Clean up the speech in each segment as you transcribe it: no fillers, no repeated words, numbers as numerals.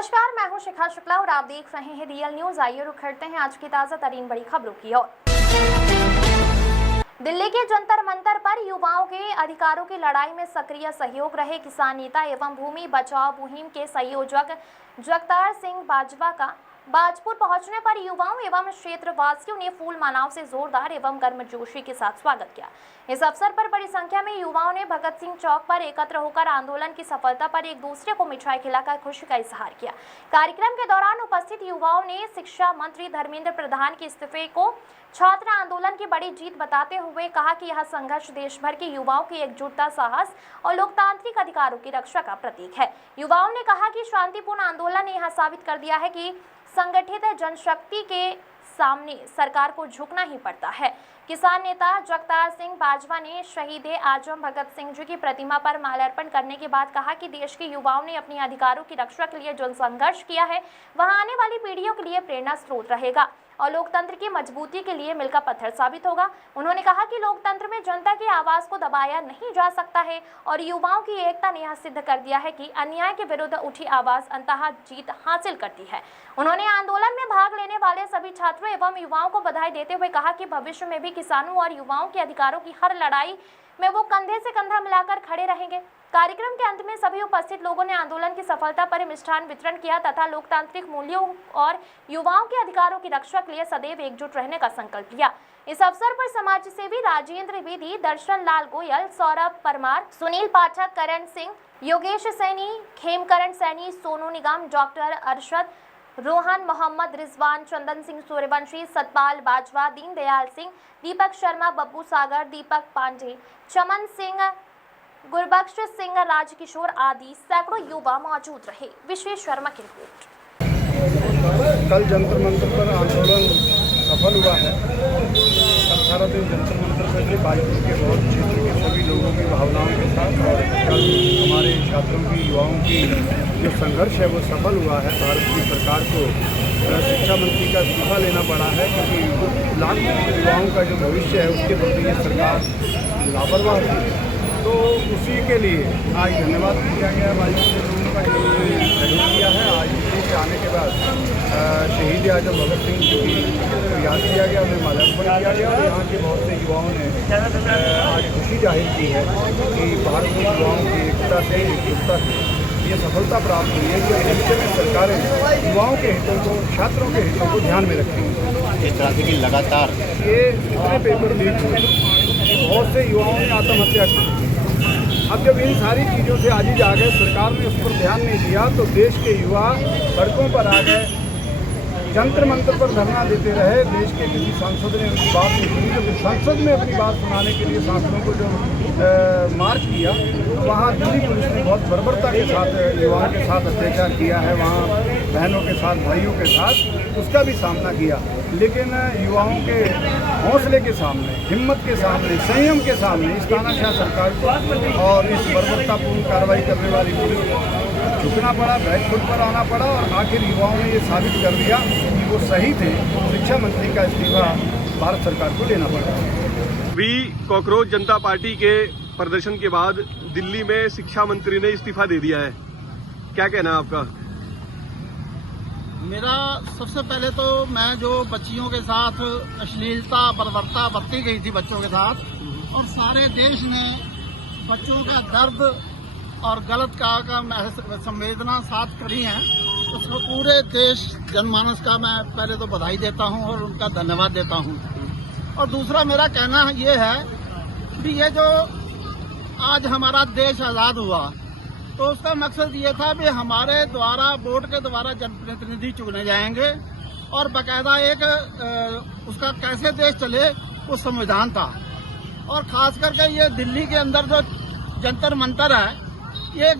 नमस्कार, मैं हूं शिखा शुक्ला और आप देख रहे हैं रियल न्यूज। आइए रुख करते हैं आज की ताजा तरीन बड़ी खबरों की ओर। दिल्ली के जंतर मंतर पर युवाओं के अधिकारों की लड़ाई में सक्रिय सहयोग रहे किसान नेता एवं भूमि बचाओ मुहिम के संयोजक जगतार सिंह बाजवा का बाजपुर पहुंचने पर युवाओं एवं क्षेत्रवासियों ने फूल मालाओं से जोरदार एवं गर्मजोशी के साथ स्वागत किया। इस अवसर पर बड़ी संख्या में युवाओं ने भगत सिंह चौक पर एकत्र होकर आंदोलन की सफलता पर एक दूसरे को मिठाई खिलाकर खुशी का इजहार किया। कार्यक्रम के दौरान उपस्थित युवाओं ने शिक्षा मंत्री धर्मेंद्र प्रधान के इस्तीफे को छात्र आंदोलन की बड़ी जीत बताते हुए कहा कि यह संघर्ष देश भर के युवाओं की एकजुटता, साहस और लोकतांत्रिक अधिकारों की रक्षा का प्रतीक है। युवाओं ने कहा कि शांतिपूर्ण आंदोलन ने यह साबित कर दिया है कि संगठित जनशक्ति के सामने सरकार को झुकना ही पड़ता है। किसान नेता जगतार सिंह बाजवा ने शहीद आजम भगत सिंह जी की प्रतिमा पर माल्यार्पण करने के बाद कहा कि देश के युवाओं ने अपने अधिकारों की रक्षा के लिए जो संघर्ष किया है वह आने वाली पीढ़ियों के लिए प्रेरणा स्रोत रहेगा और लोकतंत्र की मजबूती के लिए मील का पत्थर साबित होगा। उन्होंने कहा कि लोकतंत्र में जनता की आवाज को दबाया नहीं जा सकता है और युवाओं की एकता ने यह सिद्ध कर दिया है कि अन्याय के विरुद्ध उठी आवाज अंततः जीत हासिल करती है। उन्होंने आंदोलन में भाग लेने वाले सभी छात्रों एवं युवाओं को बधाई देते हुए कहा कि भविष्य में भी किसानों और युवाओं के अधिकारों की हर लड़ाई में वो कंधे से कंधा मिलाकर खड़े रहेंगे। कार्यक्रम के अंत में सभी उपस्थित लोगों ने आंदोलन की सफलता पर मिष्ठान वितरण किया तथा लोकतांत्रिक मूल्यों और युवाओं के अधिकारों की रक्षा के लिए सदैव एकजुट रहने का संकल्प लिया। इस अवसर पर समाज सेवी राजेंद्र विधि, दर्शन लाल गोयल, सौरभ परमार, सुनील पाठक, करण सिंह, योगेश सैनी, खेमकरण सैनी, सोनू निगम, डॉक्टर अरशद, रोहन मोहम्मद, रिजवान, चंदन सिंह सूर्यवंशी, सतपाल बाजवा, दीनदयाल सिंह, दीपक शर्मा, बब्बू सागर, दीपक पांडे, चमन सिंह, गुरबख्श सिंह, राजकिशोर आदि सैकड़ों युवा मौजूद रहे। विशेष शर्मा की रिपोर्ट। कल जंतर मंतर पर आंदोलन सफल हुआ है। 18 दिन जंतर मंतर पर बाजपुर के बहुत क्षेत्र के सभी लोगों की भावनाओं के साथ और कल हमारे छात्रों की, युवाओं की जो संघर्ष है वो सफल हुआ है। भारत की सरकार को शिक्षा मंत्री का इस्तीफा लेना पड़ा है क्योंकि लाखों युवाओं का जो भविष्य है उसके प्रति ये सरकार लापरवाह थी। तो उसी के लिए आज धन्यवाद दिया गया बाजपुर के लोगों का, इन्होंने सहयोग किया है। आज दिल्ली से आने के बाद शहीद आजम भगत सिंह जी की याद किया गया, उन्हें माल्यार्पण किया गया और यहाँ के बहुत से युवाओं ने आज खुशी जाहिर की है कि भारत के युवाओं की एकता से, एकजुटता से ये सफलता प्राप्त हुई है कि भविष्य में सरकारें युवाओं के हितों को, छात्रों के हितों को ध्यान में रखेंगी। इस तरह से कि लगातार ये इतने पेपर लीक हुए, बहुत से युवाओं ने आत्महत्या की। अब जब इन सारी चीज़ों से आजीज आ गए, सरकार ने उस पर ध्यान नहीं दिया तो देश के युवा सड़कों पर आ गए, जंतर मंतर पर धरना देते रहे। देश के किसी सांसद ने उनकी बात नहीं सुनी, तो संसद में अपनी बात सुनाने के लिए सांसदों को जो मार्च किया तो वहाँ दिल्ली पुलिस ने बहुत बर्बरता के साथ युवाओं के साथ अत्याचार किया है। वहाँ बहनों के साथ, भाइयों के साथ उसका भी सामना किया। लेकिन युवाओं के हौसले के सामने, हिम्मत के सामने, संयम के सामने इस तानाशाह सरकार को और इस बर्बरतापूर्ण कार्रवाई करने वाली पुलिस को झुकना पड़ा, बैकफुट पर आना पड़ा और आखिर युवाओं ने ये साबित कर दिया कि वो सही थे। शिक्षा मंत्री का इस्तीफा भारत सरकार को लेना पड़ा। भी कॉकरोच जनता पार्टी के प्रदर्शन के बाद दिल्ली में शिक्षा मंत्री ने इस्तीफा दे दिया है, क्या कहना है आपका? मेरा सबसे पहले तो मैं जो बच्चियों के साथ अश्लीलता, बर्बरता बरती गई थी बच्चों के साथ और सारे देश ने बच्चों का दर्द और गलत का संवेदना साथ करी है, उसको पूरे देश जनमानस का मैं पहले तो बधाई देता हूं और उनका धन्यवाद देता हूं। और दूसरा मेरा कहना ये है कि ये जो आज हमारा देश आज़ाद हुआ तो उसका मकसद ये था कि हमारे द्वारा वोट के द्वारा जनप्रतिनिधि चुने जाएंगे और बाकायदा एक उसका कैसे देश चले वो संविधान था। और खास करके ये दिल्ली के अंदर जो जंतर मंतर है ये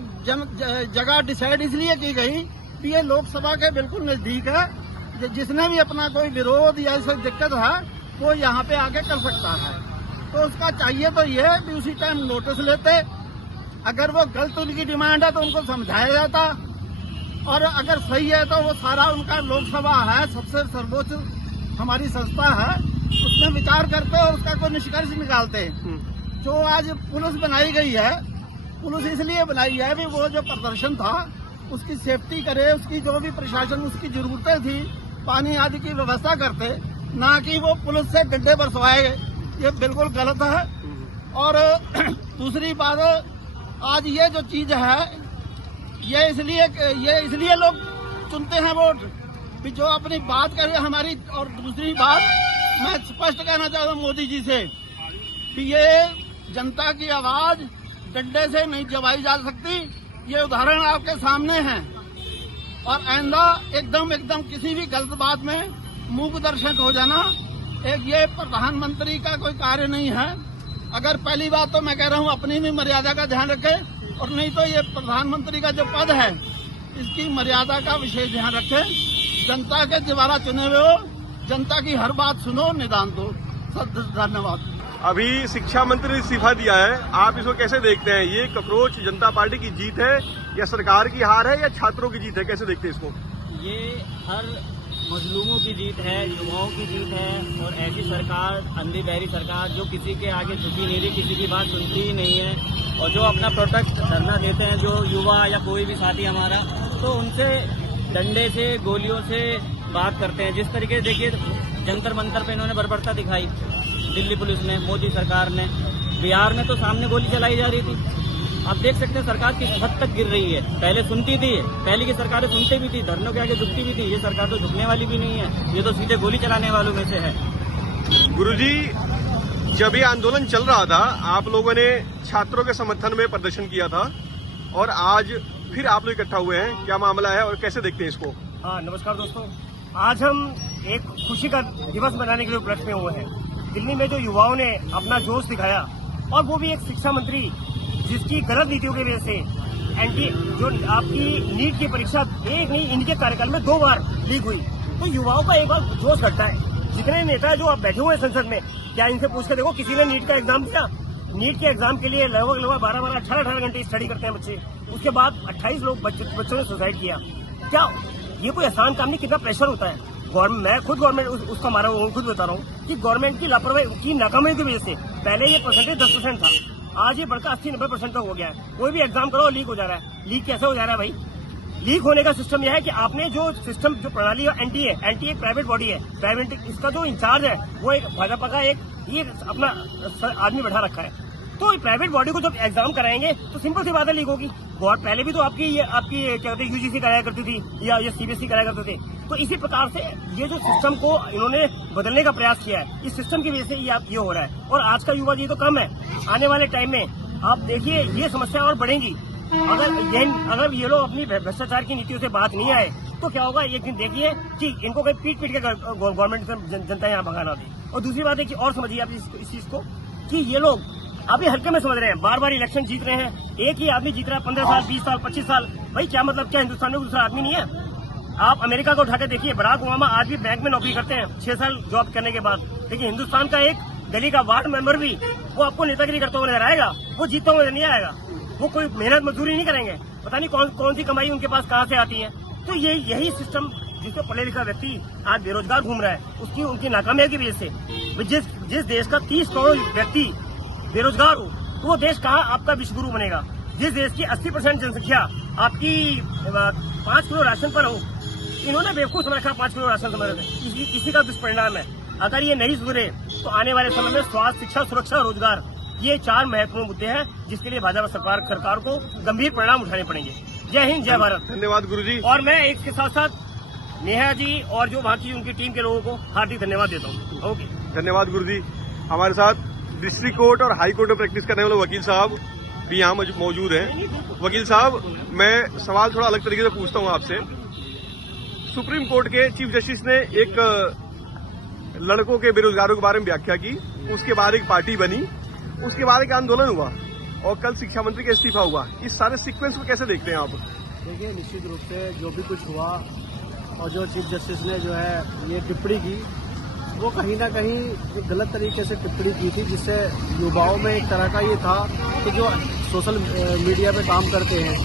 जगह डिसाइड इसलिए की गई कि ये लोकसभा के बिल्कुल नजदीक है। जिसने भी अपना कोई विरोध या ऐसी दिक्कत है वो यहाँ पे आके कर सकता है। तो उसका चाहिए तो ये भी उसी टाइम नोटिस लेते, अगर वो गलत उनकी डिमांड है तो उनको समझाया जाता और अगर सही है तो वो सारा उनका लोकसभा है, सबसे सर्वोच्च हमारी संस्था है, उसमें विचार करते और उसका कोई निष्कर्ष निकालते। जो आज पुलिस बनाई गई है, पुलिस इसलिए बनाई है भी वो जो प्रदर्शन था उसकी सेफ्टी करे, उसकी जो भी प्रशासन उसकी जरूरतें थी पानी आदि की व्यवस्था करते, ना कि वो पुलिस से डंडे बरसवाए। ये बिल्कुल गलत है। और दूसरी बात, आज ये जो चीज है ये इसलिए लोग चुनते हैं वोट कि जो अपनी बात करे हमारी। और दूसरी बात मैं स्पष्ट कहना चाहता हूँ मोदी जी से कि ये जनता की आवाज डंडे से नहीं दबाई जा सकती। ये उदाहरण आपके सामने है। और आइंदा एकदम किसी भी गलत बात में मूक दर्शक हो जाना एक ये प्रधानमंत्री का कोई कार्य नहीं है। अगर पहली बात तो मैं कह रहा हूँ अपनी भी मर्यादा का ध्यान रखें, और नहीं तो ये प्रधानमंत्री का जो पद है इसकी मर्यादा का विशेष ध्यान रखें। जनता के द्वारा चुने हुए हो, जनता की हर बात सुनो, निदान दो। धन्यवाद। अभी शिक्षा मंत्री ने इस्तीफा दिया है, आप इसको कैसे देखते हैं? ये कॉकरोच जनता पार्टी की जीत है या सरकार की हार है या छात्रों की जीत है? कैसे देखते हैं इसको? ये हर मजलूमों की जीत है, युवाओं की जीत है। और ऐसी सरकार, अंधी बहरी सरकार जो किसी के आगे झुकी नहीं रही, किसी की बात सुनती ही नहीं है, और जो अपना प्रोटेस्ट धरना देते हैं जो युवा या कोई भी साथी हमारा, तो उनसे डंडे से गोलियों से बात करते हैं। जिस तरीके से देखिए जंतर मंतर पे इन्होंने बर्बरता दिखाई, दिल्ली पुलिस ने, मोदी सरकार ने। बिहार में तो सामने गोली चलाई जा रही थी। आप देख सकते हैं सरकार किस हद तक गिर रही है। पहले सुनती थी, पहले की सरकारें सुनती भी थी, धरनों के आगे झुकती भी थी। ये सरकार तो झुकने वाली भी नहीं है, ये तो सीधे गोली चलाने वालों में से है। गुरुजी, जब ये आंदोलन चल रहा था आप लोगों ने छात्रों के समर्थन में प्रदर्शन किया था और आज फिर आप लोग इकट्ठा हुए हैं, क्या मामला है और कैसे देखते हैं इसको? हाँ, नमस्कार दोस्तों। आज हम एक खुशी का दिवस मनाने के लिए उपलक्ष्य में हुए हैं। दिल्ली में जो युवाओं ने अपना जोश दिखाया, और वो भी एक शिक्षा मंत्री जिसकी गलत नीतियों की वजह से जो आपकी नीट की परीक्षा एक नहीं इनके कार्यकाल में 2 बार लीक हुई, तो युवाओं का एक बार जोश घटता है। जितने नेता जो आप बैठे हुए हैं संसद में, क्या इनसे पूछ के देखो किसी ने नीट का एग्जाम दिया? नीट के एग्जाम के लिए लगभग 12 18 घंटे स्टडी करते हैं बच्चे। उसके बाद 28 लोग बच्चों ने सुसाइड किया। क्या ये कोई आसान काम नहीं? कितना प्रेशर होता है। मैं खुद गवर्नमेंट उसका मारा हुआ हूँ, खुद बता रहा हूँ कि गवर्नमेंट की लापरवाही की नाकामी की वजह से पहले ये परसेंटेज 10% था, आज ये बढ़कर 80-90% तक हो गया है। कोई भी एग्जाम करो लीक हो जा रहा है। लीक कैसे हो जा रहा है भाई? लीक होने का सिस्टम यह है कि आपने जो सिस्टम, जो प्रणाली है, एनटी एक प्राइवेट बॉडी है, प्राइवेट, इसका जो इंचार्ज है वो एक भाजपा का एक ये अपना आदमी बैठा रखा है। तो प्राइवेट बॉडी को जब एग्जाम कराएंगे तो सिंपल सी बात है लीक होगी। बहुत पहले भी तो आपकी क्या कहते हैं यूजीसी कराया करती थी या ये सीबीएसई कराया करते थे। तो इसी प्रकार से ये जो सिस्टम को इन्होंने बदलने का प्रयास किया है, इस सिस्टम की वजह से ये हो रहा है। और आज का युवा जी तो कम है, आने वाले टाइम में आप देखिए ये समस्या और बढ़ेंगी। अगर ये लोग अपनी भ्रष्टाचार की नीतियों से बात नहीं आए तो क्या होगा? एक दिन देखिए कि इनको कहीं पीट के गवर्नमेंट से जनता यहाँ भगाना दे। और दूसरी बात है कि और समझिए आप इस चीज को कि ये लोग अभी हल्के में समझ रहे हैं, बार इलेक्शन जीत रहे हैं। एक ही आदमी जीत रहा है 15 साल, 20 साल, 25 साल। भाई क्या मतलब? क्या हिंदुस्तान में दूसरा आदमी नहीं है? आप अमेरिका को उठा के देखिए, बराक ओबामा आज भी बैंक में नौकरी करते हैं 6 साल जॉब करने के बाद। लेकिन हिंदुस्तान का एक गली का वार्ड मेंबर भी वो आपको नेतागिरी करता हुआ नजर आएगा, वो जीतता हुआ नहीं आएगा। वो कोई मेहनत मजदूरी नहीं करेंगे, पता नहीं कौन सी कमाई उनके पास कहाँ से आती है। तो यही सिस्टम जिसमें पढ़ा लिखा व्यक्ति आज बेरोजगार घूम रहा है, उनकी नाकामयाबी की वजह से जिस देश का 30 करोड़ व्यक्ति बेरोजगार हो तो वो देश कहाँ आपका विश्व गुरु बनेगा? जिस देश की 80% जनसंख्या आपकी 5 किलो राशन पर हो, इन्होंने बेवकूफ समझ रखा 5 किलो राशन समझ रहे। इसी का दुष्परिणाम है। अगर ये नहीं सुधरे तो आने वाले समय में स्वास्थ्य, शिक्षा, सुरक्षा, रोजगार, ये 4 महत्वपूर्ण मुद्दे हैं जिसके लिए भाजपा सरकार को गंभीर परिणाम उठाने पड़ेंगे। जय हिंद, जय भारत। धन्यवाद गुरुजी। और मैं इसके साथ साथ नेहा जी और जो वहाँ की उनकी टीम के लोगों को हार्दिक धन्यवाद देता हूँ। ओके, धन्यवाद गुरुजी। हमारे साथ डिस्ट्रिक्ट कोर्ट और हाई कोर्ट में प्रैक्टिस करने वाले वकील साहब भी यहाँ मौजूद हैं। वकील साहब, मैं सवाल थोड़ा अलग तरीके से पूछता हूँ आपसे। सुप्रीम कोर्ट के चीफ जस्टिस ने एक लड़कों के बेरोजगारों के बारे में व्याख्या की, उसके बाद एक पार्टी बनी, उसके बाद एक आंदोलन हुआ और कल शिक्षा मंत्री का इस्तीफा हुआ। इस सारे सीक्वेंस को कैसे देखते हैं आप? देखिए, निश्चित रूप से जो भी कुछ हुआ और जो चीफ जस्टिस ने जो है ये टिप्पणी की, वो कहीं ना कहीं एक गलत तरीके से टिप्पणी की थी, जिससे युवाओं में एक तरह का ये था कि जो सोशल मीडिया पे काम करते हैं,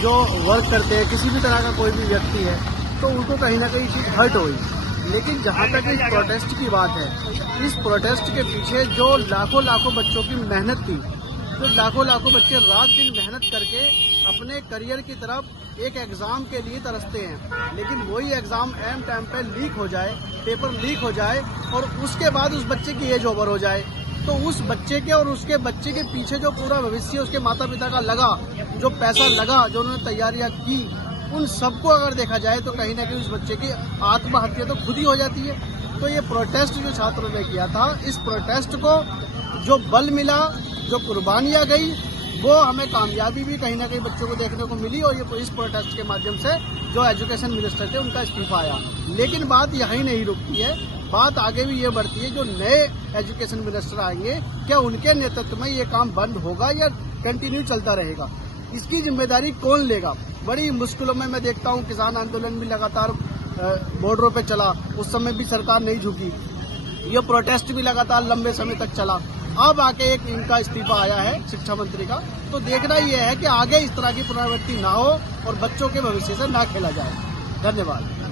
जो वर्क करते हैं, किसी भी तरह का कोई भी व्यक्ति है, तो उनको कहीं ना कहीं चीज़ हर्ट हुई। लेकिन जहाँ तक इस प्रोटेस्ट की बात है, इस प्रोटेस्ट के पीछे जो लाखों बच्चों की मेहनत थी, जो लाखों बच्चे रात दिन मेहनत करके अपने करियर की तरफ एक एग्जाम के लिए तरसते हैं, लेकिन वही एग्जाम एन टाइम पे लीक हो जाए, पेपर लीक हो जाए और उसके बाद उस बच्चे की एज ओवर हो जाए, तो उस बच्चे के और उसके बच्चे के पीछे जो पूरा भविष्य उसके माता पिता का लगा, जो पैसा लगा, जो उन्होंने तैयारियां की, उन सबको अगर देखा जाए तो कहीं ना कहीं उस बच्चे की आत्महत्या तो खुद ही हो जाती है। तो ये प्रोटेस्ट जो छात्रों ने किया था, इस प्रोटेस्ट को जो बल मिला, जो कुर्बानियां गई, वो हमें कामयाबी भी कहीं ना कहीं बच्चों को देखने को मिली और ये इस प्रोटेस्ट के माध्यम से जो एजुकेशन मिनिस्टर थे उनका इस्तीफा आया। लेकिन बात यहीं नहीं रुकती है, बात आगे भी ये बढ़ती है, जो नए एजुकेशन मिनिस्टर आएंगे क्या उनके नेतृत्व में ये काम बंद होगा या कंटिन्यू चलता रहेगा, इसकी जिम्मेदारी कौन लेगा। बड़ी मुश्किलों में मैं देखता हूँ किसान आंदोलन भी लगातार बॉर्डरों पे चला, उस समय भी सरकार नहीं झुकी, ये प्रोटेस्ट भी लगातार लंबे समय तक चला, अब आके एक इनका इस्तीफा आया है शिक्षा मंत्री का। तो देखना ये है कि आगे इस तरह की पुनरावृत्ति ना हो और बच्चों के भविष्य से ना खेला जाए। धन्यवाद।